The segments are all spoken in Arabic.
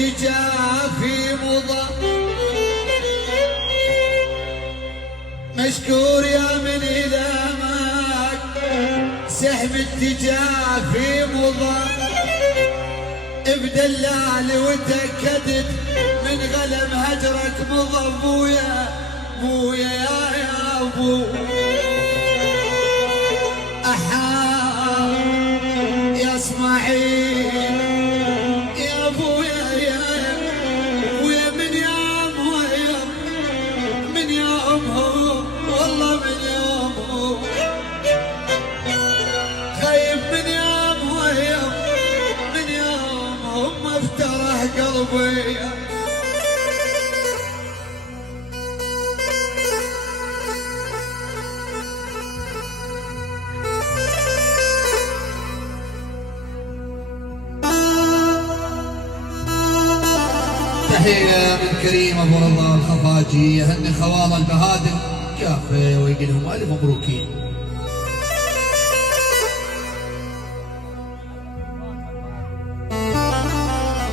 التجافي مضى. مشكور يا من إلامك سهم التجافي مضى. بدلال وتأكدت من غلم هجرك مضى. ابويا ابويا يا ابو احا يا اسماعيل يا ابويا يا ابويا من يوم ويوم من يومهم والله من يومهم خايف من يوم ويوم من يومهم افترح قلبي. تحية من كريم ابو رضا الخفاجي يهني خوال البهادل كافيه ويقول لهم الف مبروكين.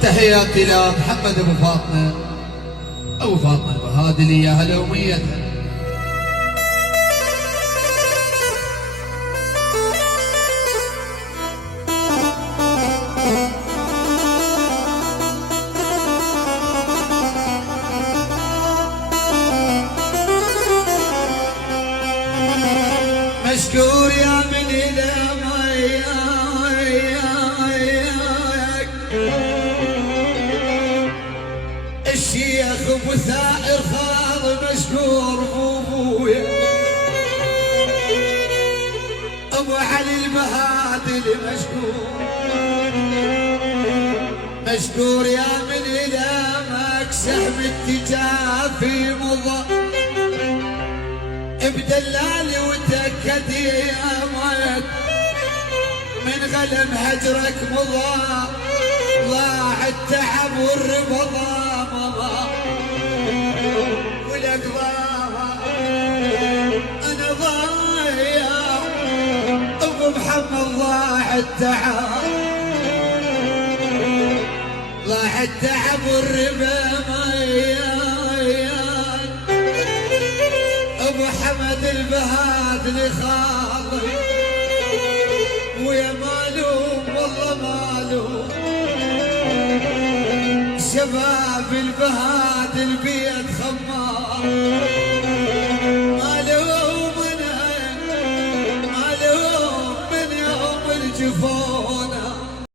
تحياتي لمحمد ابو فاطمه البهادلي يا هلا وميتها. مشكور يا من إلامك الشيخ ابو ثائر خاض. مشكور ابويا ابو علي البهادلي مشكور يا من إلامك سهم التجافي مضى. بدلالي وتأكد يا مالك من غلم هجرك مضى. ضاع التعب والربضة مضى والأقضاء أنا ضايع أبو محمد. ضاع التعب والربا ابو حمد البهادلي خاضي ويا مالوم والله مالوم. شباب البهادل بيد خمار